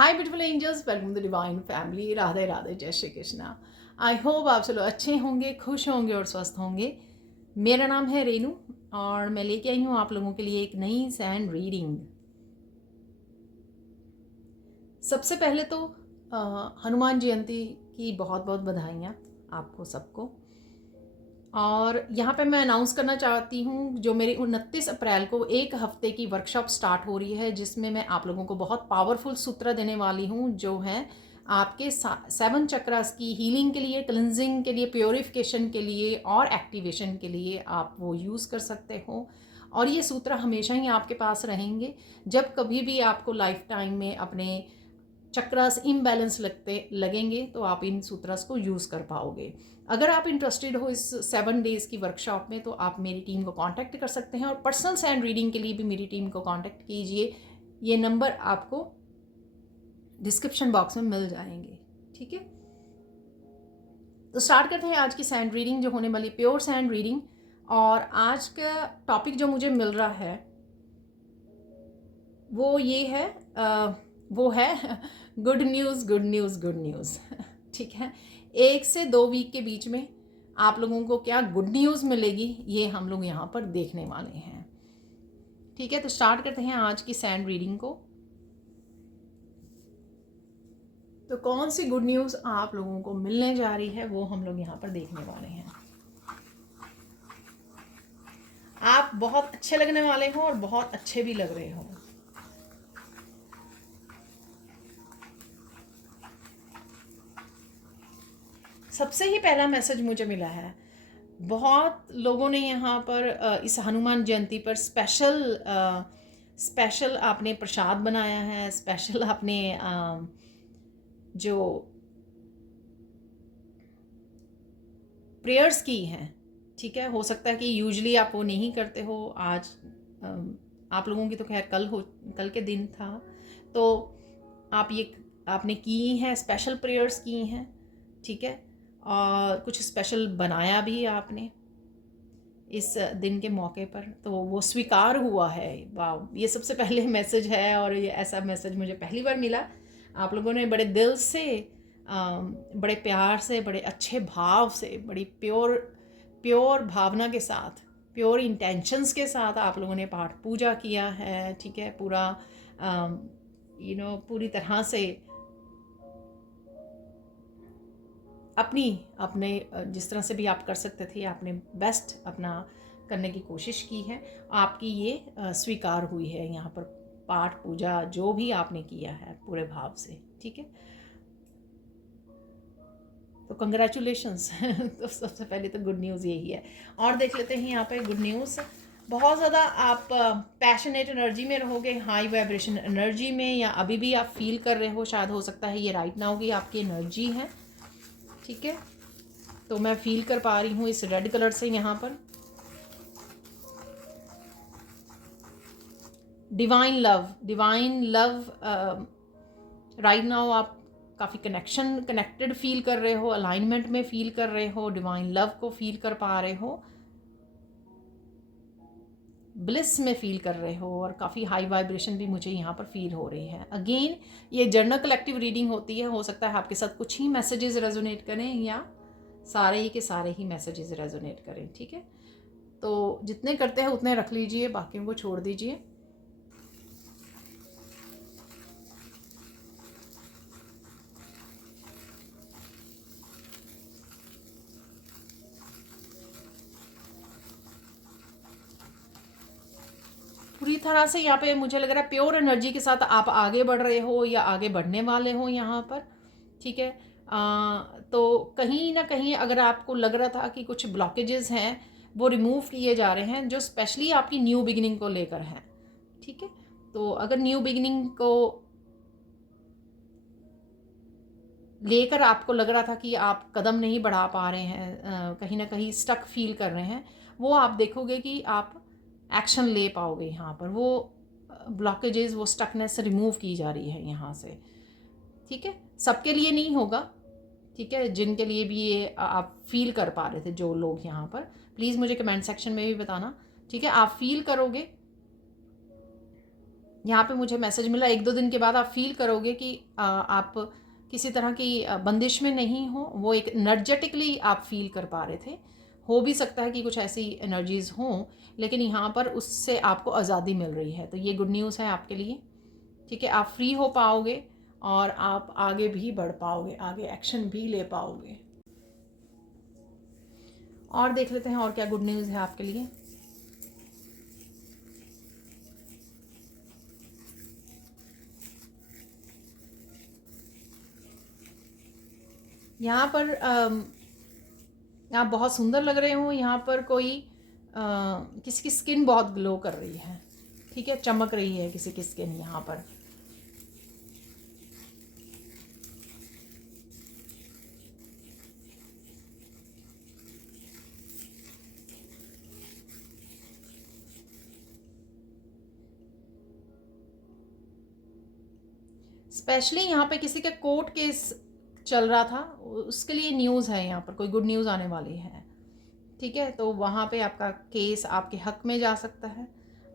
Hi beautiful angels, welcome to divine family. Radhe Radhe, जय Shri Krishna. I hope आप सब लोग अच्छे होंगे, खुश होंगे और स्वस्थ होंगे। मेरा नाम है रेनू और मैं लेके आई हूँ आप लोगों के लिए एक नई सैंड रीडिंग। सबसे पहले तो हनुमान जयंती की बहुत बहुत बधाइयाँ आपको सबको। और यहाँ पे मैं अनाउंस करना चाहती हूँ, जो मेरी 29 अप्रैल को एक हफ्ते की वर्कशॉप स्टार्ट हो रही है, जिसमें मैं आप लोगों को बहुत पावरफुल सूत्र देने वाली हूँ, जो है आपके 7 चक्रास की हीलिंग के लिए, क्लिनजिंग के लिए, प्योरिफिकेशन के लिए और एक्टिवेशन के लिए आप वो यूज़ कर सकते हो। और ये सूत्र हमेशा ही आपके पास रहेंगे। जब कभी भी आपको लाइफ टाइम में अपने चक्रास इम्बैलेंस लगेंगे तो आप इन सूत्रास को यूज़ कर पाओगे। अगर आप इंटरेस्टेड हो इस 7 डेज़ की वर्कशॉप में तो आप मेरी टीम को कांटेक्ट कर सकते हैं, और पर्सनल सैंड रीडिंग के लिए भी मेरी टीम को कांटेक्ट कीजिए। ये नंबर आपको डिस्क्रिप्शन बॉक्स में मिल जाएंगे। ठीक है, तो स्टार्ट करते हैं आज की सैंड रीडिंग, जो होने वाली प्योर सैंड रीडिंग। और आज का टॉपिक जो मुझे मिल रहा है वो ये है, वो है good news, good news, good news. ठीक है, 1 से 2 वीक के बीच में आप लोगों को क्या गुड न्यूज़ मिलेगी, ये हम लोग यहाँ पर देखने वाले हैं। ठीक है, तो स्टार्ट करते हैं आज की सैंड रीडिंग को। तो कौन सी गुड न्यूज़ आप लोगों को मिलने जा रही है वो हम लोग यहाँ पर देखने वाले हैं। आप बहुत अच्छे लगने वाले हो और बहुत अच्छे भी लग रहे हो। सबसे ही पहला मैसेज मुझे मिला है, बहुत लोगों ने यहाँ पर इस हनुमान जयंती पर स्पेशल आपने प्रसाद बनाया है, स्पेशल आपने जो प्रेयर्स की हैं। ठीक है, हो सकता है कि यूजुअली आप वो नहीं करते हो। आज आप लोगों की तो खैर कल के दिन था, तो आपने की हैं, स्पेशल प्रेयर्स की हैं। ठीक है, और कुछ स्पेशल बनाया भी आपने इस दिन के मौके पर, तो वो स्वीकार हुआ है। वाह, ये सबसे पहले मैसेज है, और ये ऐसा मैसेज मुझे पहली बार मिला। आप लोगों ने बड़े दिल से, बड़े प्यार से, बड़े अच्छे भाव से, बड़ी प्योर भावना के साथ, प्योर इंटेंशंस के साथ आप लोगों ने पाठ पूजा किया है। ठीक है, पूरा पूरी तरह से अपने जिस तरह से भी आप कर सकते थे, आपने बेस्ट अपना करने की कोशिश की है। आपकी ये स्वीकार हुई है यहाँ पर, पाठ पूजा जो भी आपने किया है पूरे भाव से। ठीक है, तो कंग्रेचुलेशंस। तो सबसे पहले तो गुड न्यूज़ यही है। और देख लेते हैं यहाँ पे गुड न्यूज़। बहुत ज़्यादा आप पैशनेट एनर्जी में रहोगे, हाई वाइब्रेशन एनर्जी में, या अभी भी आप फील कर रहे हो, शायद हो सकता है ये राइट नाउ की आपकी एनर्जी है। ठीक है, तो मैं फील कर पा रही हूँ इस रेड कलर से यहाँ पर डिवाइन लव। राइट नाउ आप काफ़ी कनेक्टेड फील कर रहे हो, अलाइनमेंट में फील कर रहे हो, डिवाइन लव को फील कर पा रहे हो, ब्लिस में फील कर रहे हो, और काफ़ी हाई वाइब्रेशन भी मुझे यहाँ पर फील हो रही है। अगेन ये जनरल कलेक्टिव रीडिंग होती है, हो सकता है आपके साथ कुछ ही मैसेजेस रेजोनेट करें या सारे ही के सारे ही मैसेजेस रेजोनेट करें। ठीक है, तो जितने करते हैं उतने रख लीजिए, बाकियों को छोड़ दीजिए। पूरी तरह से यहाँ पे मुझे लग रहा है प्योर एनर्जी के साथ आप आगे बढ़ रहे हो या आगे बढ़ने वाले हो यहाँ पर। ठीक है, तो कहीं ना कहीं अगर आपको लग रहा था कि कुछ ब्लॉकेजेस हैं वो रिमूव किए जा रहे हैं, जो स्पेशली आपकी न्यू बिगिनिंग को लेकर हैं। ठीक है, तो अगर न्यू बिगिनिंग को लेकर आपको लग रहा था कि आप कदम नहीं बढ़ा पा रहे हैं, कहीं ना कहीं स्टक फील कर रहे हैं, वो आप देखोगे कि आप एक्शन ले पाओगे। यहाँ पर वो ब्लॉकेजेस, वो स्टकनेस रिमूव की जा रही है यहाँ से। ठीक है, सबके लिए नहीं होगा। ठीक है, जिनके लिए भी ये आप फील कर पा रहे थे, जो लोग यहाँ पर, प्लीज़ मुझे कमेंट सेक्शन में भी बताना। ठीक है, आप फील करोगे यहाँ पे मुझे मैसेज मिला 1-2 दिन के बाद आप फील करोगे कि आप किसी तरह की बंदिश में नहीं हो, वो एक एनर्जेटिकली आप फील कर पा रहे थे। हो भी सकता है कि कुछ ऐसी एनर्जीज़ हों, लेकिन यहाँ पर उससे आपको आज़ादी मिल रही है, तो ये गुड न्यूज़ है आपके लिए। ठीक है, आप फ्री हो पाओगे और आप आगे भी बढ़ पाओगे, आगे एक्शन भी ले पाओगे। और देख लेते हैं और क्या गुड न्यूज़ है आपके लिए। यहाँ पर आप बहुत सुंदर लग रहे हो। यहाँ पर कोई किसी की स्किन बहुत ग्लो कर रही है, ठीक है, चमक रही है किसी की स्किन यहाँ पर। स्पेशली यहाँ पे किसी के कोर्ट केस चल रहा था, उसके लिए न्यूज़ है, यहाँ पर कोई गुड न्यूज़ आने वाली है। ठीक है, तो वहाँ पे आपका केस आपके हक में जा सकता है,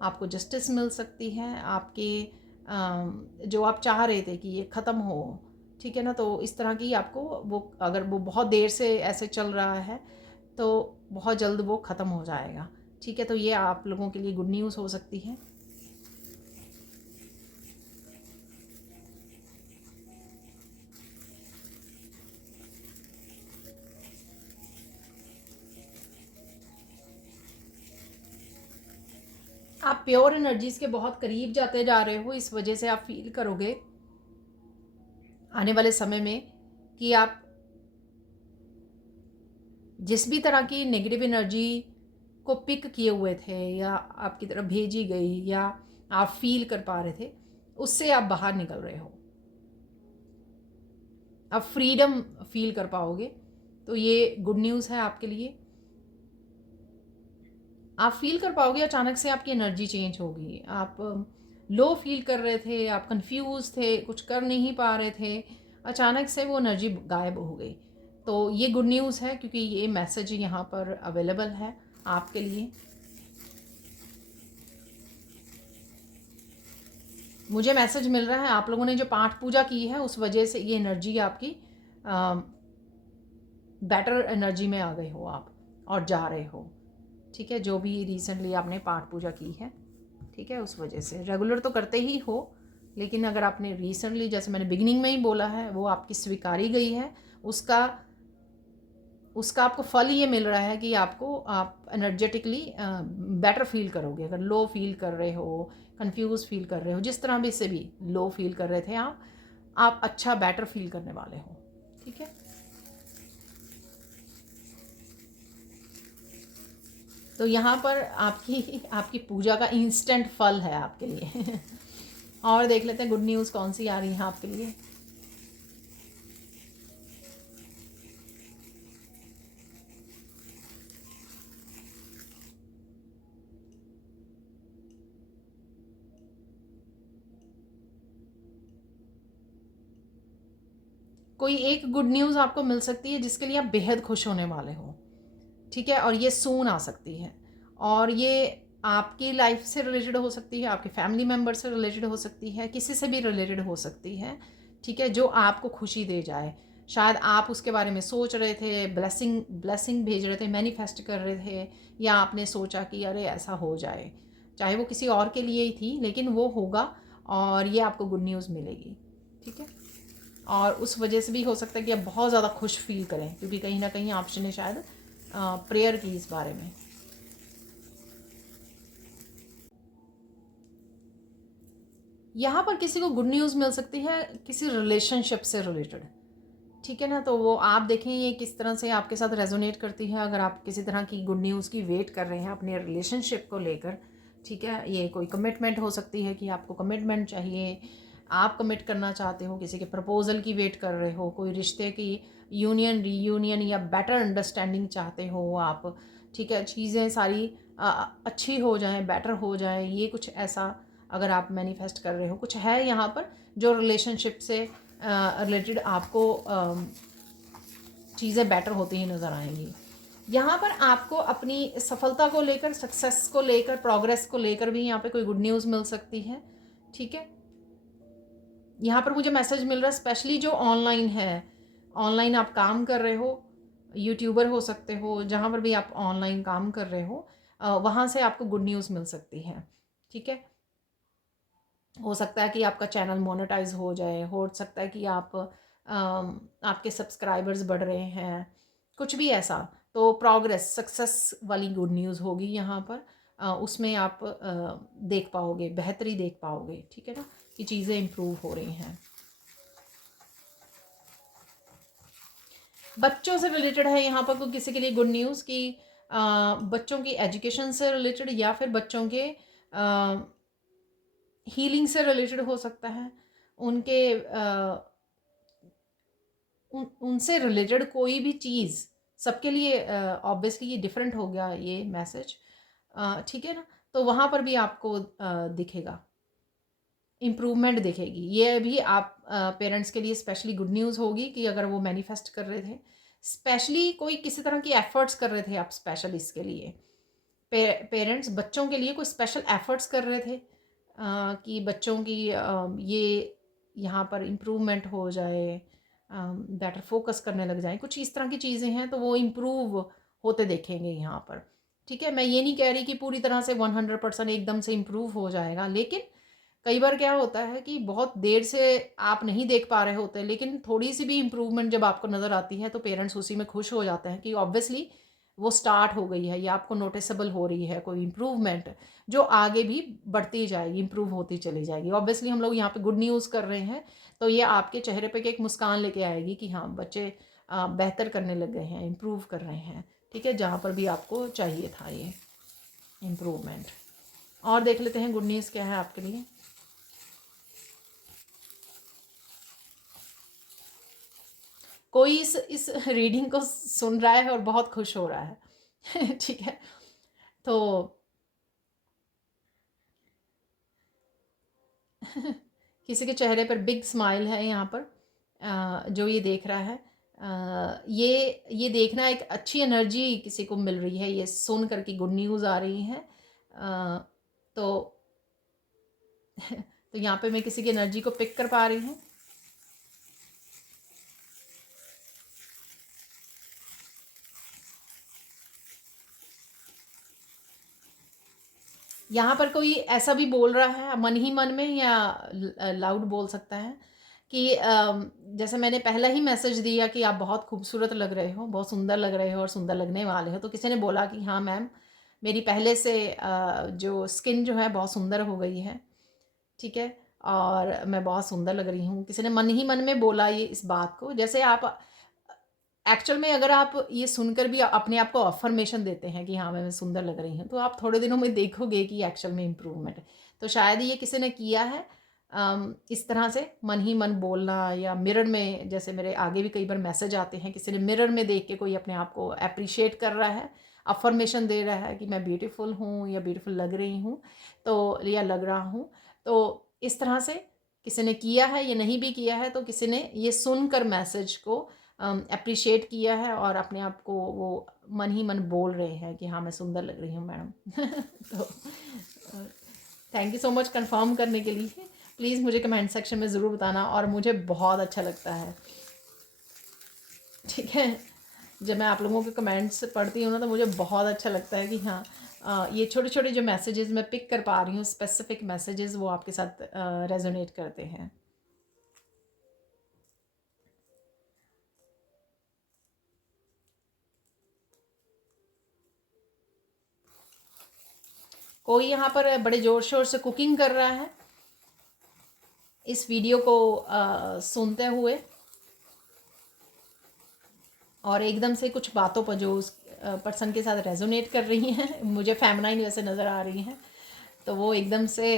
आपको जस्टिस मिल सकती है, आपके जो आप चाह रहे थे कि ये ख़त्म हो, ठीक है ना, तो इस तरह की आपको वो, अगर वो बहुत देर से ऐसे चल रहा है तो बहुत जल्द वो ख़त्म हो जाएगा। ठीक है, तो ये आप लोगों के लिए गुड न्यूज़ हो सकती है। आप प्योर एनर्जीज़ के बहुत करीब जाते जा रहे हो, इस वजह से आप फील करोगे आने वाले समय में कि आप जिस भी तरह की नेगेटिव एनर्जी को पिक किए हुए थे या आपकी तरफ भेजी गई या आप फील कर पा रहे थे, उससे आप बाहर निकल रहे हो, आप फ्रीडम फील कर पाओगे। तो ये गुड न्यूज़ है आपके लिए। आप फील कर पाओगे अचानक से आपकी एनर्जी चेंज होगी। आप लो फील कर रहे थे, आप कंफ्यूज थे, कुछ कर नहीं पा रहे थे, अचानक से वो एनर्जी गायब हो गई। तो ये गुड न्यूज़ है, क्योंकि ये मैसेज यहाँ पर अवेलेबल है आपके लिए। मुझे मैसेज मिल रहा है आप लोगों ने जो पाठ पूजा की है उस वजह से ये एनर्जी आपकी बेटर एनर्जी में आ गए हो आप और जा रहे हो। ठीक है, जो भी रिसेंटली आपने पाठ पूजा की है, ठीक है, उस वजह से रेगुलर तो करते ही हो, लेकिन अगर आपने रिसेंटली, जैसे मैंने बिगिनिंग में ही बोला है, वो आपकी स्वीकारी गई है, उसका उसका आपको फल ये मिल रहा है कि आपको आप एनर्जेटिकली बेटर फील करोगे। अगर लो फील कर रहे हो, कंफ्यूज फील कर रहे हो, जिस तरह भी से भी लो फील कर रहे थे आप अच्छा बेटर फील करने वाले हो। ठीक है, तो यहाँ पर आपकी आपकी पूजा का इंस्टेंट फल है आपके लिए। और देख लेते हैं गुड न्यूज़ कौन सी आ रही है आपके लिए। कोई एक गुड न्यूज़ आपको मिल सकती है जिसके लिए आप बेहद खुश होने वाले हो। ठीक है, और ये सून आ सकती है, और ये आपकी लाइफ से रिलेटेड हो सकती है, आपके फैमिली मेम्बर से रिलेटेड हो सकती है, किसी से भी रिलेटेड हो सकती है। ठीक है, जो आपको खुशी दे जाए। शायद आप उसके बारे में सोच रहे थे, ब्लेसिंग ब्लेसिंग भेज रहे थे, मैनिफेस्ट कर रहे थे, या आपने सोचा कि अरे ऐसा हो जाए, चाहे वो किसी और के लिए ही थी, लेकिन वो होगा और ये आपको गुड न्यूज़ मिलेगी। ठीक है, और उस वजह से भी हो सकता है कि आप बहुत ज़्यादा खुश फील करें, क्योंकि कहीं ना कहीं आपने शायद प्रेयर की इस बारे में। यहाँ पर किसी को गुड न्यूज़ मिल सकती है किसी रिलेशनशिप से रिलेटेड। ठीक है ना, तो वो आप देखें ये किस तरह से आपके साथ रेजोनेट करती है। अगर आप किसी तरह की गुड न्यूज़ की वेट कर रहे हैं अपने रिलेशनशिप को लेकर, ठीक है, ये कोई कमिटमेंट हो सकती है कि आपको कमिटमेंट चाहिए, आप कमिट करना चाहते हो, किसी के प्रपोजल की वेट कर रहे हो, कोई रिश्ते की यूनियन रीयूनियन या बेटर अंडरस्टैंडिंग चाहते हो आप। ठीक है, चीज़ें सारी अच्छी हो जाएं, बेटर हो जाएं, ये कुछ ऐसा अगर आप मैनिफेस्ट कर रहे हो, कुछ है यहाँ पर जो रिलेशनशिप से रिलेटेड आपको चीज़ें बेटर होती ही नज़र आएंगी। यहाँ पर आपको अपनी सफलता को लेकर, सक्सेस को लेकर, प्रोग्रेस को लेकर भी यहाँ पे कोई गुड न्यूज़ मिल सकती है। ठीक है, यहाँ पर मुझे मैसेज मिल रहा है स्पेशली जो ऑनलाइन है, ऑनलाइन आप काम कर रहे हो, यूट्यूबर हो सकते हो, जहाँ पर भी आप ऑनलाइन काम कर रहे हो वहाँ से आपको गुड न्यूज़ मिल सकती है। ठीक है, हो सकता है कि आपका चैनल मोनेटाइज हो जाए, हो सकता है कि आपके सब्सक्राइबर्स बढ़ रहे हैं, कुछ भी ऐसा। तो प्रोग्रेस, सक्सेस वाली गुड न्यूज़ होगी यहाँ पर। उसमें आप देख पाओगे, बेहतरी देख पाओगे। ठीक है ना, कि चीज़ें इम्प्रूव हो रही हैं। बच्चों से रिलेटेड है यहाँ पर, तो किसी के लिए गुड न्यूज़ कि बच्चों की एजुकेशन से रिलेटेड या फिर बच्चों के हीलिंग से रिलेटेड हो सकता है, उनके उनसे रिलेटेड कोई भी चीज़। सबके लिए ऑब्वियसली ये डिफरेंट हो गया ये मैसेज। ठीक है ना, तो वहाँ पर भी आपको दिखेगा, इम्प्रूवमेंट दिखेगी। ये भी आप पेरेंट्स के लिए स्पेशली गुड न्यूज़ होगी कि अगर वो मैनिफेस्ट कर रहे थे, स्पेशली कोई किसी तरह की एफर्ट्स कर रहे थे आप स्पेशल इसके लिए, पेरेंट्स बच्चों के लिए कोई स्पेशल एफर्ट्स कर रहे थे कि बच्चों की ये यहाँ पर इम्प्रूवमेंट हो जाए, बेटर फोकस करने लग जाए, कुछ इस तरह की चीज़ें हैं, तो वो इम्प्रूव होते देखेंगे यहाँ पर। ठीक है, मैं ये नहीं कह रही कि पूरी तरह से 100% एकदम से इम्प्रूव हो जाएगा, लेकिन कई बार क्या होता है कि बहुत देर से आप नहीं देख पा रहे होते, लेकिन थोड़ी सी भी इम्प्रूवमेंट जब आपको नज़र आती है तो पेरेंट्स उसी में खुश हो जाते हैं कि ऑब्वियसली वो स्टार्ट हो गई है या आपको नोटिसेबल हो रही है कोई इम्प्रूवमेंट, जो आगे भी बढ़ती जाएगी, इम्प्रूव होती चली जाएगी। ऑब्वियसली हम लोग यहाँ पे गुड न्यूज़ कर रहे हैं, तो ये आपके चेहरे पे एक मुस्कान लेके आएगी कि हाँ, बच्चे बेहतर करने लग गए हैं, इम्प्रूव कर रहे हैं। ठीक है, जहाँ पर भी आपको चाहिए था ये इम्प्रूवमेंट। और देख लेते हैं गुड न्यूज़ क्या है आपके लिए। कोई इस रीडिंग को सुन रहा है और बहुत खुश हो रहा है। ठीक है, तो किसी के चेहरे पर बिग स्माइल है यहाँ पर, जो ये देख रहा है। ये देखना, एक अच्छी एनर्जी किसी को मिल रही है, ये सुन कर की गुड न्यूज़ आ रही है। तो तो यहाँ पे मैं किसी की एनर्जी को पिक कर पा रही हूँ। यहाँ पर कोई ऐसा भी बोल रहा है मन ही मन में या लाउड बोल सकता है कि जैसे मैंने पहला ही मैसेज दिया कि आप बहुत खूबसूरत लग रहे हो, बहुत सुंदर लग रहे हो और सुंदर लगने वाले हो, तो किसी ने बोला कि हाँ मैम, मेरी पहले से जो स्किन जो है बहुत सुंदर हो गई है। ठीक है, और मैं बहुत सुंदर लग रही हूँ। किसी ने मन ही मन में बोला ये इस बात को। जैसे आप एक्चुअल में अगर आप ये सुनकर भी अपने आप को अफर्मेशन देते हैं कि हाँ मैं सुंदर लग रही हूँ, तो आप थोड़े दिनों में देखोगे कि एक्चुअल में इम्प्रूवमेंट है। तो शायद ये किसी ने किया है इस तरह से मन ही मन बोलना, या मिरर में, जैसे मेरे आगे भी कई बार मैसेज आते हैं, किसी ने मिरर में देख के कोई अपने आप को अप्रिशिएट कर रहा है, अफर्मेशन दे रहा है कि मैं ब्यूटीफुल हूँ या ब्यूटीफुल लग रही हूँ, तो या लग रहा हूँ। तो इस तरह से किसी ने किया है या नहीं भी किया है, तो किसी ने ये सुनकर मैसेज को अप्रिशिएट किया है और अपने आप को वो मन ही मन बोल रहे हैं कि हाँ मैं सुंदर लग रही हूँ मैडम। तो thank you so much confirm करने के लिए। प्लीज़ मुझे कमेंट सेक्शन में ज़रूर बताना, और मुझे बहुत अच्छा लगता है। ठीक है, जब मैं आप लोगों के कमेंट्स पढ़ती हूँ ना, तो मुझे बहुत अच्छा लगता है कि हाँ ये छोटे छोटे जो मैसेजेस मैं पिक कर पा रही हूँ, स्पेसिफिक मैसेजेस, वो आपके साथ रेजोनेट करते हैं। कोई यहाँ पर बड़े ज़ोर शोर से कुकिंग कर रहा है इस वीडियो को सुनते हुए, और एकदम से कुछ बातों पर जो उस पर्सन के साथ रेजोनेट कर रही हैं, मुझे फेमिनाइन वैसे नज़र आ रही हैं, तो वो एकदम से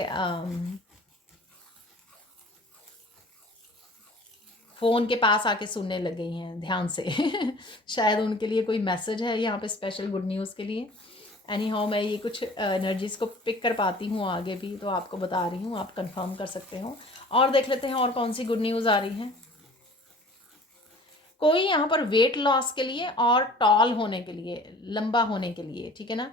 फ़ोन के पास आके सुनने लग गई हैं ध्यान से। शायद उनके लिए कोई मैसेज है यहाँ पे स्पेशल गुड न्यूज़ के लिए। एनी हाउ, मैं ये कुछ एनर्जीज़ को पिक कर पाती हूँ आगे भी, तो आपको बता रही हूँ, आप कंफर्म कर सकते हो। और देख लेते हैं और कौन सी गुड न्यूज़ आ रही है। कोई यहाँ पर वेट लॉस के लिए और टॉल होने के लिए, लंबा होने के लिए, ठीक है ना,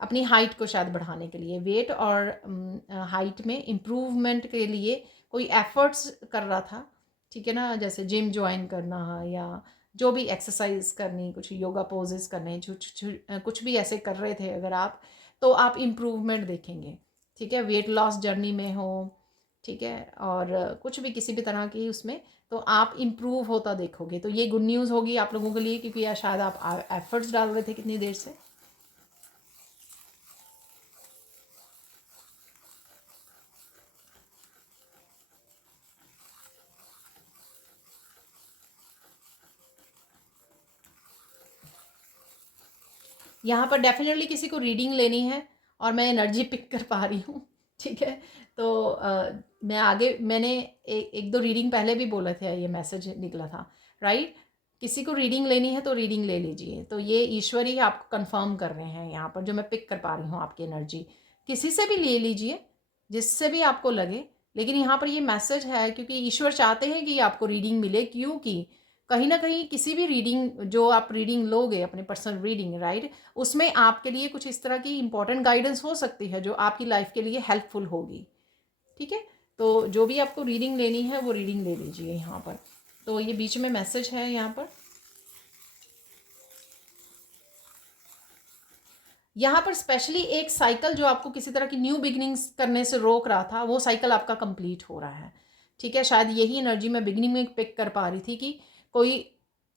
अपनी हाइट को शायद बढ़ाने के लिए, वेट और हाइट में इम्प्रूवमेंट के लिए कोई एफर्ट्स कर रहा था, ठीक है ना, जैसे जिम ज्वाइन करना या जो भी एक्सरसाइज करनी, कुछ योगा पोजेस करने, कुछ भी ऐसे कर रहे थे अगर आप, तो आप इम्प्रूवमेंट देखेंगे, ठीक है, वेट लॉस जर्नी में हो, ठीक है, और कुछ भी किसी भी तरह की उसमें, तो आप इम्प्रूव होता देखोगे। तो ये गुड न्यूज़ होगी आप लोगों के लिए, क्योंकि या शायद आप एफर्ट्स डाल रहे थे कितनी देर से। यहाँ पर डेफिनेटली किसी को रीडिंग लेनी है और मैं एनर्जी पिक कर पा रही हूँ, ठीक है। तो मैं आगे, मैंने एक दो रीडिंग पहले भी बोला था, ये मैसेज निकला था, राइट। किसी को रीडिंग लेनी है तो रीडिंग ले लीजिए। तो ये ईश्वर ही आपको कंफर्म कर रहे हैं यहाँ पर, जो मैं पिक कर पा रही हूँ आपकी एनर्जी। किसी से भी ले लीजिए, जिससे भी आपको लगे, लेकिन यहाँ पर ये मैसेज है क्योंकि ईश्वर चाहते हैं कि आपको रीडिंग मिले, क्योंकि कहीं ना कहीं किसी भी रीडिंग, जो आप रीडिंग लोगे अपने पर्सनल रीडिंग, राइट, उसमें आपके लिए कुछ इस तरह की इंपॉर्टेंट गाइडेंस हो सकती है जो आपकी लाइफ के लिए हेल्पफुल होगी, ठीक है। तो जो भी आपको रीडिंग लेनी है वो रीडिंग ले लीजिए यहाँ पर। तो ये बीच में मैसेज है यहाँ पर। यहाँ पर स्पेशली एक साइकिल जो आपको किसी तरह की न्यू बिगिनिंग्स करने से रोक रहा था, वो साइकिल आपका कंप्लीट हो रहा है, ठीक है। शायद यही एनर्जी मैं बिगिनिंग में पिक कर पा रही थी कि कोई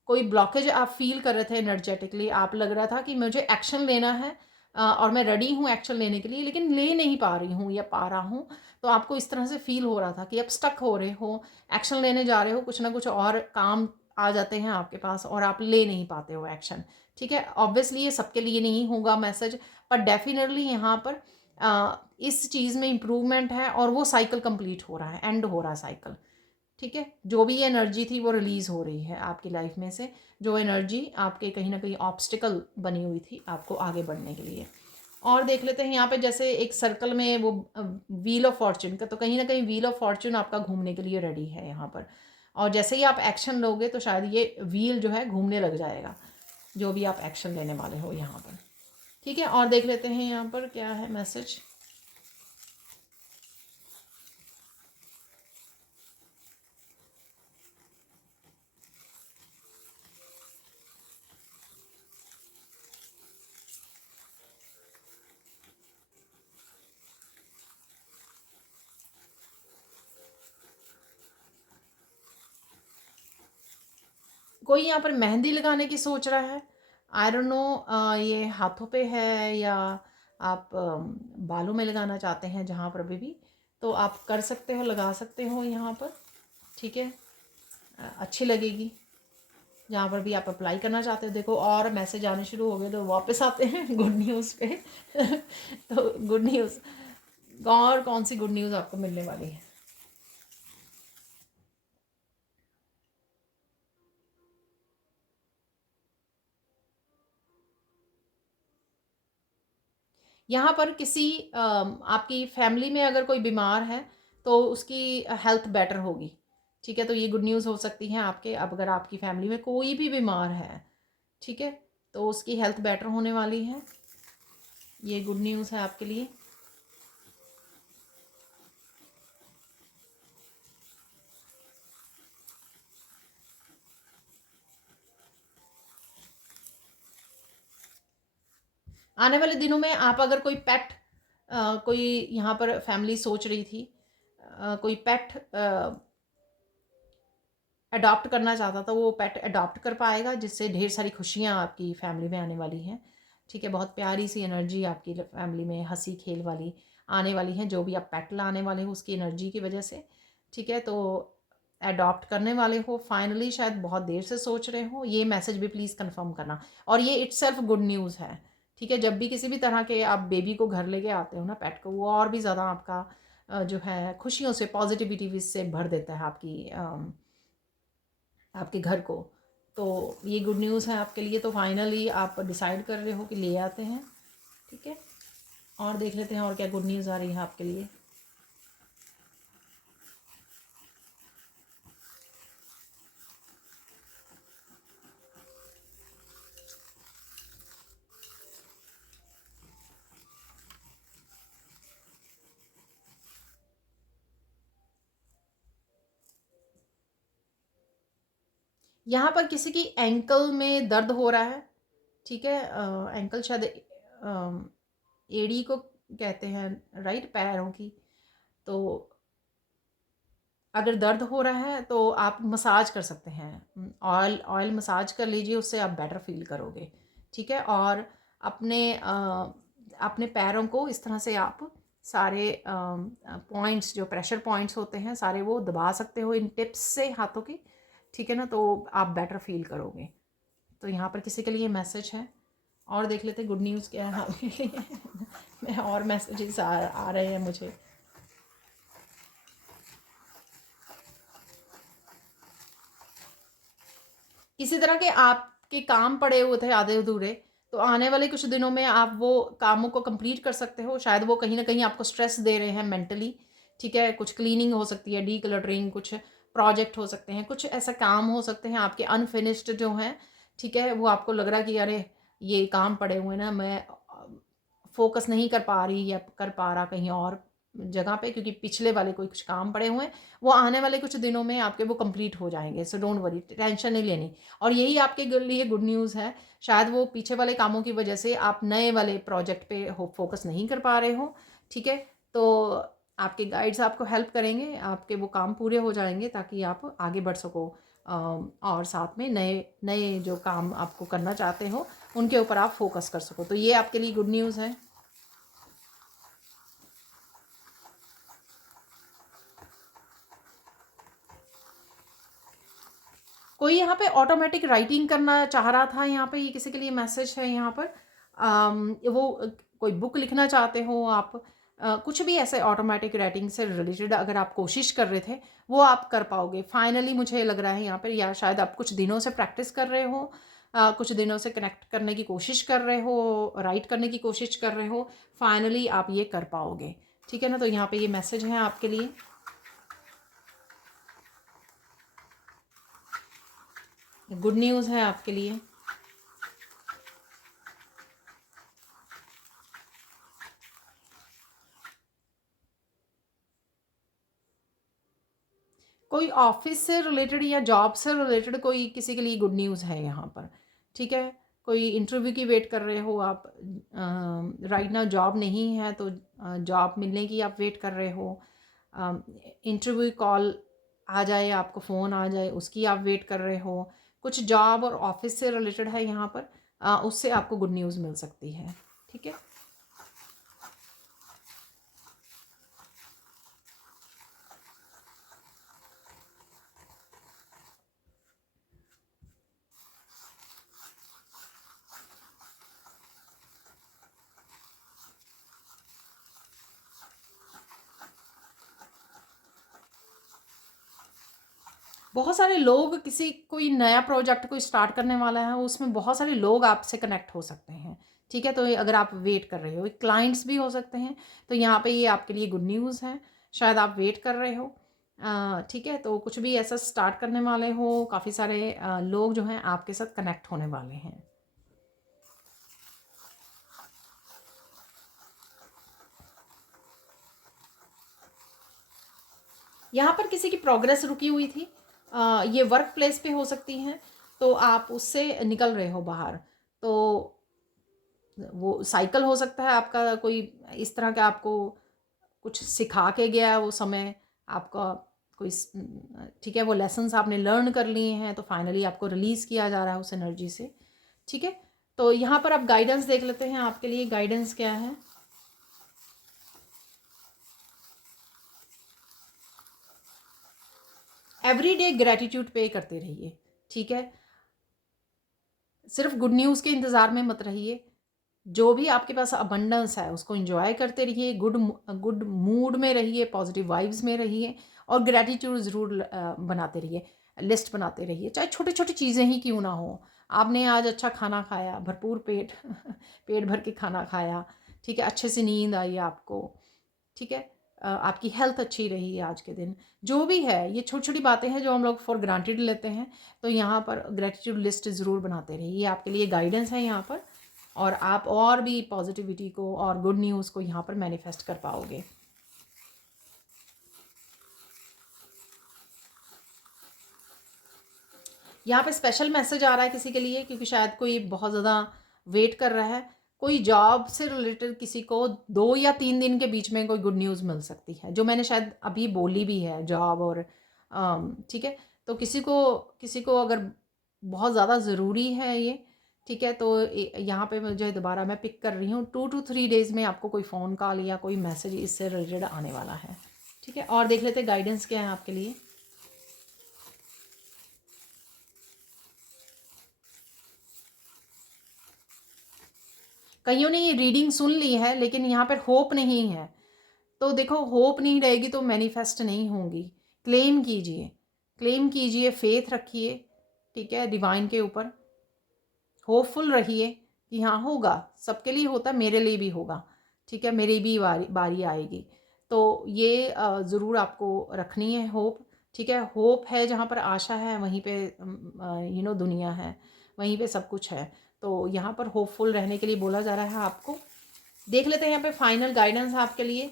कोई ब्लॉकेज आप फील कर रहे थे एनर्जेटिकली, आप लग रहा था कि मुझे एक्शन लेना है, और मैं रेडी हूँ एक्शन लेने के लिए, लेकिन ले नहीं पा रही हूँ या पा रहा हूँ। तो आपको इस तरह से फील हो रहा था कि आप स्टक हो रहे हो, एक्शन लेने जा रहे हो, कुछ ना कुछ और काम आ जाते हैं आपके पास और आप ले नहीं पाते हो एक्शन, ठीक है। ऑब्वियसली ये सबके लिए नहीं होगा मैसेज, पर डेफिनेटली यहाँ पर इस चीज़ में इम्प्रूवमेंट है और वो साइकिल कंप्लीट हो रहा है, एंड हो रहा है साइकिल, ठीक है। जो भी एनर्जी थी वो रिलीज़ हो रही है आपकी लाइफ में से, जो एनर्जी आपके कहीं ना कहीं ऑब्स्टिकल बनी हुई थी आपको आगे बढ़ने के लिए। और देख लेते हैं यहाँ पे, जैसे एक सर्कल में वो व्हील ऑफ फॉर्चून का, तो कहीं ना कहीं व्हील ऑफ फॉर्चून आपका घूमने के लिए रेडी है यहाँ पर। और जैसे ही आप एक्शन लोगे तो शायद ये व्हील जो है घूमने लग जाएगा, जो भी आप एक्शन लेने वाले हो यहाँ पर, ठीक है। और देख लेते हैं यहाँ पर क्या है मैसेज। कोई यहाँ पर मेहंदी लगाने की सोच रहा है, आई डोंट नो, ये हाथों पे है या आप बालों में लगाना चाहते हैं, जहाँ पर भी तो आप कर सकते हो, लगा सकते हो यहाँ पर, ठीक है। अच्छी लगेगी जहाँ पर भी आप अप्लाई करना चाहते हो। देखो और मैसेज आने शुरू हो गए तो वापस आते हैं गुड न्यूज़ पे तो गुड न्यूज़, और कौन सी गुड न्यूज़ आपको मिलने वाली है। यहाँ पर किसी आपकी फैमिली में अगर कोई बीमार है तो उसकी हेल्थ बेटर होगी, ठीक है। तो ये गुड न्यूज़ हो सकती है आपके, अब अगर आपकी फैमिली में कोई भी बीमार है, ठीक है, तो उसकी हेल्थ बेटर होने वाली है, ये गुड न्यूज़ है आपके लिए। आने वाले दिनों में आप अगर कोई पेट, कोई यहाँ पर फैमिली सोच रही थी, कोई पेट अडॉप्ट करना चाहता था, वो पेट अडॉप्ट कर पाएगा, जिससे ढेर सारी खुशियाँ आपकी फैमिली में आने वाली हैं, ठीक है। बहुत प्यारी सी एनर्जी आपकी फैमिली में हंसी खेल वाली आने वाली है, जो भी आप पेट लाने वाले हो उसकी एनर्जी की वजह से, ठीक है। तो अडॉप्ट करने वाले हो फाइनली, शायद बहुत देर से सोच रहे हो, ये मैसेज भी प्लीज़ कंफर्म करना। और ये इट्सेल्फ गुड न्यूज़ है, ठीक है। जब भी किसी भी तरह के आप बेबी को घर लेके आते हो ना, पेट को, वो और भी ज़्यादा आपका जो है खुशियों से, पॉजिटिविटी से भर देता है आपके घर को। तो ये गुड न्यूज़ है आपके लिए। तो फाइनली आप डिसाइड कर रहे हो कि ले आते हैं, ठीक है। और देख लेते हैं और क्या गुड न्यूज़ आ रही है आपके लिए। यहाँ पर किसी की एंकल में दर्द हो रहा है, ठीक है। एंकल शायद एड़ी को कहते हैं, राइट, पैरों की। तो अगर दर्द हो रहा है तो आप मसाज कर सकते हैं, ऑयल ऑयल मसाज कर लीजिए, उससे आप बेटर फील करोगे, ठीक है। और अपने पैरों को इस तरह से आप सारे पॉइंट्स, जो प्रेशर पॉइंट्स होते हैं सारे, वो दबा सकते हो इन टिप्स से हाथों की, ठीक है ना, तो आप बेटर फील करोगे। तो यहाँ पर किसी के लिए मैसेज है, और देख लेते गुड न्यूज़ क्या है आपके लिए। मैं और मैसेजेस आ रहे हैं मुझे। इसी तरह के आपके काम पड़े हुए थे आधे अधूरे, तो आने वाले कुछ दिनों में आप वो कामों को कंप्लीट कर सकते हो। शायद वो कहीं ना कहीं आपको स्ट्रेस दे रहे हैं मेंटली, ठीक है। कुछ क्लीनिंग हो सकती है, डी क्लटरिंग, कुछ प्रोजेक्ट हो सकते हैं, कुछ ऐसा काम हो सकते हैं आपके अनफिनिश्ड जो हैं, ठीक है। वो आपको लग रहा है कि अरे ये काम पड़े हुए ना, मैं फोकस नहीं कर पा रही या कर पा रहा कहीं और जगह पे, क्योंकि पिछले वाले कोई कुछ काम पड़े हुए हैं, वो आने वाले कुछ दिनों में आपके वो कंप्लीट हो जाएंगे। सो डोंट वरी, टेंशन नहीं लेनी। और यही आपके लिए गुड न्यूज़ है। शायद वो पीछे वाले कामों की वजह से आप नए वाले प्रोजेक्ट पे फोकस नहीं कर पा रहे हो, ठीक है। तो आपके गाइड्स आपको हेल्प करेंगे, आपके वो काम पूरे हो जाएंगे ताकि आप आगे बढ़ सको, और साथ में नए नए जो काम आपको करना चाहते हो उनके ऊपर आप फोकस कर सको। तो ये आपके लिए गुड न्यूज़ है। कोई यहाँ पे ऑटोमेटिक राइटिंग करना चाह रहा था, यहाँ पे ये किसी के लिए मैसेज है यहाँ पर। वो कोई बुक लिखना चाहते हो आप, कुछ भी ऐसे ऑटोमेटिक राइटिंग से रिलेटेड अगर आप कोशिश कर रहे थे, वो आप कर पाओगे फाइनली, मुझे लग रहा है यहाँ पर। या शायद आप कुछ दिनों से प्रैक्टिस कर रहे हो, कुछ दिनों से कनेक्ट करने की कोशिश कर रहे हो, राइट करने की कोशिश कर रहे हो, फाइनली आप ये कर पाओगे, ठीक है ना। तो यहाँ पे ये मैसेज है आपके लिए। गुड न्यूज़ है आपके लिए। कोई ऑफिस से रिलेटेड या जॉब से रिलेटेड कोई किसी के लिए गुड न्यूज़ है यहाँ पर, ठीक है। कोई इंटरव्यू की वेट कर रहे हो आप, राइट नाउ जॉब नहीं है तो जॉब मिलने की आप वेट कर रहे हो, इंटरव्यू कॉल आ जाए, आपको फ़ोन आ जाए, उसकी आप वेट कर रहे हो। कुछ जॉब और ऑफिस से रिलेटेड है यहाँ पर, उससे आपको गुड न्यूज़ मिल सकती है, ठीक है। बहुत सारे लोग, किसी कोई नया प्रोजेक्ट कोई स्टार्ट करने वाला है, उसमें बहुत सारे लोग आपसे कनेक्ट हो सकते हैं, ठीक है। तो ये अगर आप वेट कर रहे हो, क्लाइंट्स भी हो सकते हैं, तो यहाँ पे ये आपके लिए गुड न्यूज़ है। शायद आप वेट कर रहे हो, ठीक है। तो कुछ भी ऐसा स्टार्ट करने वाले हो, काफ़ी सारे लोग जो हैं आपके साथ कनेक्ट होने वाले हैं। यहाँ पर किसी की प्रोग्रेस रुकी हुई थी, ये वर्क प्लेस पे हो सकती हैं, तो आप उससे निकल रहे हो बाहर। तो वो साइकिल हो सकता है आपका, कोई इस तरह का आपको कुछ सिखा के गया है वो समय आपका, कोई ठीक है, वो लेसन्स आपने लर्न कर लिए हैं, तो फाइनली आपको रिलीज़ किया जा रहा है उस एनर्जी से, ठीक है। तो यहाँ पर आप गाइडेंस देख लेते हैं, आपके लिए गाइडेंस क्या है। एवरी डे ग्रेटिट्यूड पे करते रहिए, ठीक है। सिर्फ गुड न्यूज़ के इंतज़ार में मत रहिए, जो भी आपके पास अबंडेंस है उसको एंजॉय करते रहिए, गुड मूड में रहिए, पॉजिटिव वाइब्स में रहिए, और ग्रैटिट्यूड ज़रूर बनाते रहिए, लिस्ट बनाते रहिए, चाहे छोटी छोटी चीज़ें ही क्यों ना हो। आपने आज अच्छा खाना खाया, भरपूर पेट पेट भर के खाना खाया, ठीक है, अच्छे से नींद आई आपको, ठीक है, आपकी हेल्थ अच्छी रही आज के दिन, जो भी है, ये छोटी छोटी बातें हैं जो हम लोग फॉर ग्रांटेड लेते हैं। तो यहाँ पर ग्रेटिट्यूड लिस्ट ज़रूर बनाते रहिए, ये आपके लिए गाइडेंस है यहाँ पर, और आप और भी पॉजिटिविटी को और गुड न्यूज़ को यहाँ पर मैनिफेस्ट कर पाओगे। यहाँ पे स्पेशल मैसेज आ रहा है किसी के लिए, क्योंकि शायद कोई बहुत ज़्यादा वेट कर रहा है। कोई जॉब से रिलेटेड किसी को 2 या 3 दिन के बीच में कोई गुड न्यूज़ मिल सकती है, जो मैंने शायद अभी बोली भी है, जॉब और ठीक है। तो किसी को अगर बहुत ज़्यादा ज़रूरी है ये, ठीक है, तो यहाँ पे मुझे दोबारा मैं पिक कर रही हूँ, 2 to 3 डेज़ में आपको कोई फ़ोन कॉल या कोई मैसेज इससे रिलेटेड आने वाला है, ठीक है। और देख लेते गाइडेंस क्या है आपके लिए। कईयों ने ये रीडिंग सुन ली है, लेकिन यहाँ पर होप नहीं है। तो देखो, होप नहीं रहेगी तो मैनिफेस्ट नहीं होंगी। क्लेम कीजिए, क्लेम कीजिए, फेथ रखिए, ठीक है, डिवाइन के ऊपर। होपफुल रहिए कि हाँ होगा, सबके लिए होता है, मेरे लिए भी होगा, ठीक है, मेरी भी बारी आएगी। तो ये ज़रूर आपको रखनी है होप, ठीक है। होप है जहाँ पर आशा है, वहीं पे दुनिया है, वहीं पे सब कुछ है। तो यहाँ पर होपफुल रहने के लिए बोला जा रहा है आपको। देख लेते हैं यहाँ पे फाइनल गाइडेंस आपके लिए।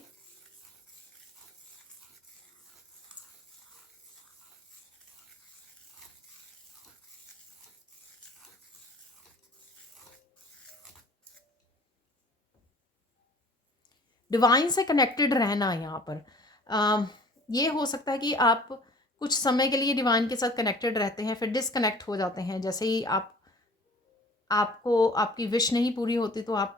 डिवाइन से कनेक्टेड रहना यहाँ पर ये हो सकता है कि आप कुछ समय के लिए डिवाइन के साथ कनेक्टेड रहते हैं, फिर डिसकनेक्ट हो जाते हैं। जैसे ही आपको आपकी विश नहीं पूरी होती तो आप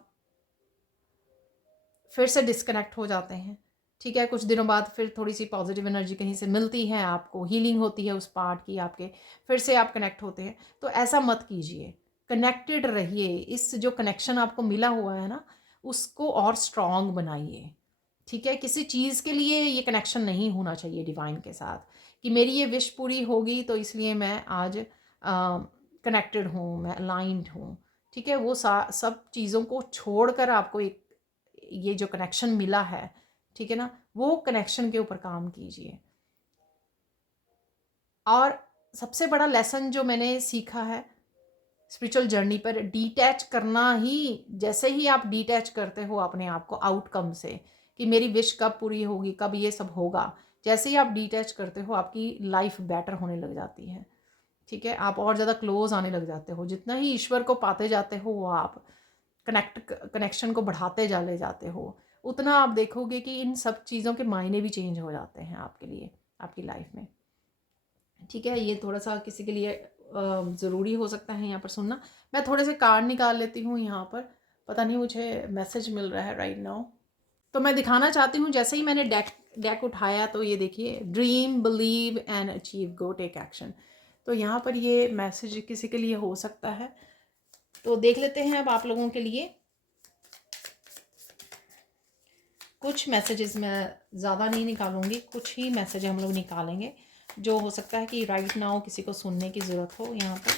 फिर से डिसकनेक्ट हो जाते हैं, ठीक है। कुछ दिनों बाद फिर थोड़ी सी पॉजिटिव एनर्जी कहीं से मिलती है आपको, हीलिंग होती है उस पार्ट की आपके, फिर से आप कनेक्ट होते हैं। तो ऐसा मत कीजिए, कनेक्टेड रहिए। इस जो कनेक्शन आपको मिला हुआ है ना, उसको और स्ट्रॉन्ग बनाइए, ठीक है। किसी चीज़ के लिए ये कनेक्शन नहीं होना चाहिए डिवाइन के साथ कि मेरी ये विश पूरी होगी तो इसलिए मैं आज कनेक्टेड हूँ, मैं अलाइंड हूँ, ठीक है। वो सब चीज़ों को छोड़कर आपको एक ये जो कनेक्शन मिला है, ठीक है ना, वो कनेक्शन के ऊपर काम कीजिए। और सबसे बड़ा लेसन जो मैंने सीखा है स्पिरिचुअल जर्नी पर, डिटैच करना ही, जैसे ही आप डिटैच करते हो अपने आप को आउटकम से कि मेरी विश कब पूरी होगी, कब ये सब होगा, जैसे ही आप डिटैच करते हो आपकी लाइफ बेटर होने लग जाती है, ठीक है। आप और ज़्यादा क्लोज आने लग जाते हो, जितना ही ईश्वर को पाते जाते हो, वो आप कनेक्शन को बढ़ाते चले जाते हो, उतना आप देखोगे कि इन सब चीज़ों के मायने भी चेंज हो जाते हैं आपके लिए, आपकी लाइफ में, ठीक है। ये थोड़ा सा किसी के लिए ज़रूरी हो सकता है यहाँ पर सुनना। मैं थोड़े से कार्ड निकाल लेती हूँ यहाँ पर, पता नहीं मुझे मैसेज मिल रहा है राइट नाउ। तो मैं दिखाना चाहती हूँ, जैसे ही मैंने डेक उठाया तो ये देखिए, dream, believe and achieve, go take action. तो यहाँ पर ये मैसेज किसी के लिए हो सकता है। तो देख लेते हैं अब आप लोगों के लिए कुछ मैसेजेस। मैं ज़्यादा नहीं निकालूंगी, कुछ ही मैसेज हम लोग निकालेंगे जो हो सकता है कि राइट नाउ किसी को सुनने की ज़रूरत हो यहाँ पर,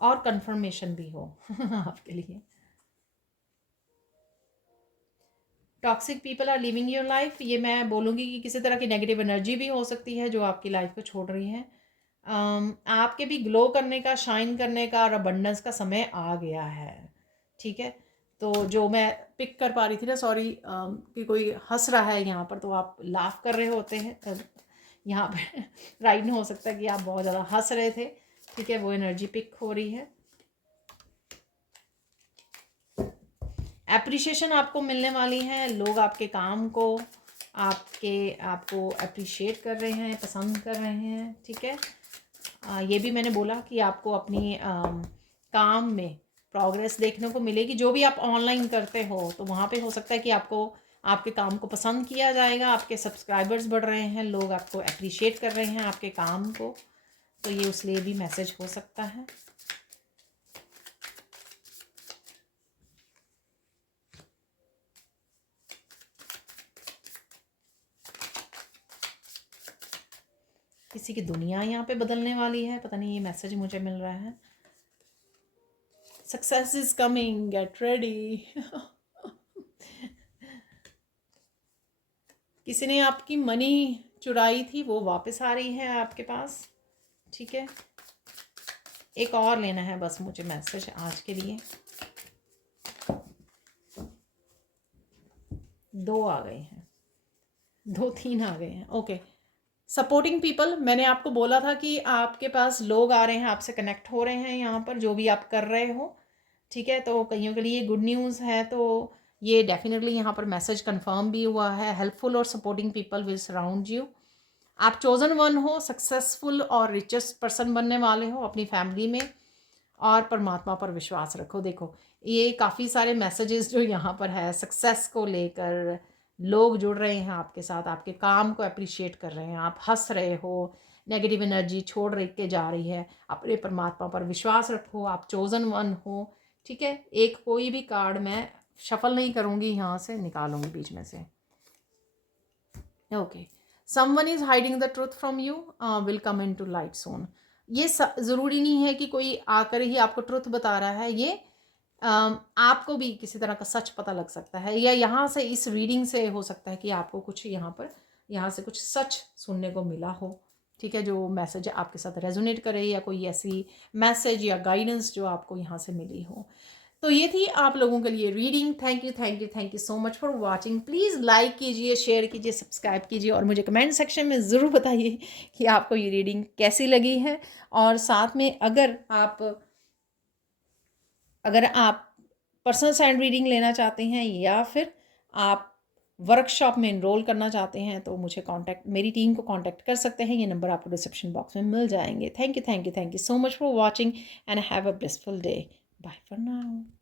और कंफर्मेशन भी हो आपके लिए। Toxic people are living your life, ये मैं बोलूँगी कि किसी तरह की नेगेटिव एनर्जी भी हो सकती है जो आपकी लाइफ को छोड़ रही है। आपके भी ग्लो करने का, शाइन करने का और अबंडेंस का समय आ गया है, ठीक है। तो जो मैं पिक कर पा रही थी ना, सॉरी कि कोई हंस रहा है यहाँ पर, तो आप लाफ कर रहे होते हैं यहाँ पर राइट नहीं हो सकता कि आप बहुत ज़्यादा हंस रहे थे, ठीक है, वो एनर्जी पिक हो रही है। एप्रिशिएशन आपको मिलने वाली है, लोग आपके काम को आपको अप्रिशिएट कर रहे हैं, पसंद कर रहे हैं, ठीक है। ये भी मैंने बोला कि आपको अपनी काम में प्रोग्रेस देखने को मिलेगी। जो भी आप ऑनलाइन करते हो तो वहाँ पे हो सकता है कि आपको आपके काम को पसंद किया जाएगा, आपके सब्सक्राइबर्स बढ़ रहे हैं, लोग आपको अप्रिशिएट कर रहे हैं आपके काम को, तो ये उस लिए भी मैसेज हो सकता है। किसी की दुनिया यहाँ पे बदलने वाली है, पता नहीं, ये मैसेज मुझे मिल रहा है। Success is coming, get ready किसी ने आपकी मनी चुराई थी, वो वापस आ रही है आपके पास, ठीक है। एक और लेना है बस मुझे मैसेज आज के लिए। 2 आ गए हैं, 2 3 आ गए हैं, ओके। सपोर्टिंग पीपल, मैंने आपको बोला था कि आपके पास लोग आ रहे हैं, आपसे कनेक्ट हो रहे हैं यहाँ पर, जो भी आप कर रहे हो, ठीक है। तो कईयों के लिए गुड न्यूज़ है, तो ये डेफिनेटली यहाँ पर मैसेज कंफर्म भी हुआ है। हेल्पफुल और supporting people will surround you. आप चोजन वन हो, सक्सेसफुल और रिचेस्ट पर्सन बनने वाले हो अपनी फैमिली में, और परमात्मा पर विश्वास रखो। देखो ये काफ़ी सारे मैसेजेस जो यहाँ पर है सक्सेस को लेकर, लोग जुड़ रहे हैं आपके साथ, आपके काम को अप्रिशिएट कर रहे हैं, आप हंस रहे हो, नेगेटिव एनर्जी छोड़ रह के जा रही है। अपने परमात्मा पर विश्वास रखो, आप चोजन वन हो, ठीक है। एक कोई भी कार्ड मैं शफल नहीं करूँगी, यहाँ से निकालूंगी बीच में से। Okay, someone is hiding the truth from you will come into light soon. ये ज़रूरी नहीं है कि कोई आकर ही आपको ट्रुथ बता रहा है, ये आपको भी किसी तरह का सच पता लग सकता है, या यहाँ से इस रीडिंग से हो सकता है कि आपको कुछ यहाँ से कुछ सच सुनने को मिला हो, ठीक है, जो मैसेज आपके साथ रेजोनेट करे, या कोई ऐसी मैसेज या गाइडेंस जो आपको यहाँ से मिली हो। तो ये थी आप लोगों के लिए reading. Thank you thank you thank you so much for watching. Please like कीजिए, शेयर कीजिए, सब्सक्राइब कीजिए, और मुझे कमेंट सेक्शन में ज़रूर बताइए कि आपको ये रीडिंग कैसी लगी है। और साथ में अगर आप पर्सनल साइड रीडिंग लेना चाहते हैं, या फिर आप वर्कशॉप में इनरोल करना चाहते हैं, तो मुझे मेरी टीम को कांटेक्ट कर सकते हैं। ये नंबर आपको डिस्क्रिप्शन बॉक्स में मिल जाएंगे। Thank you so much for watching and have a blissful day. Bye for now.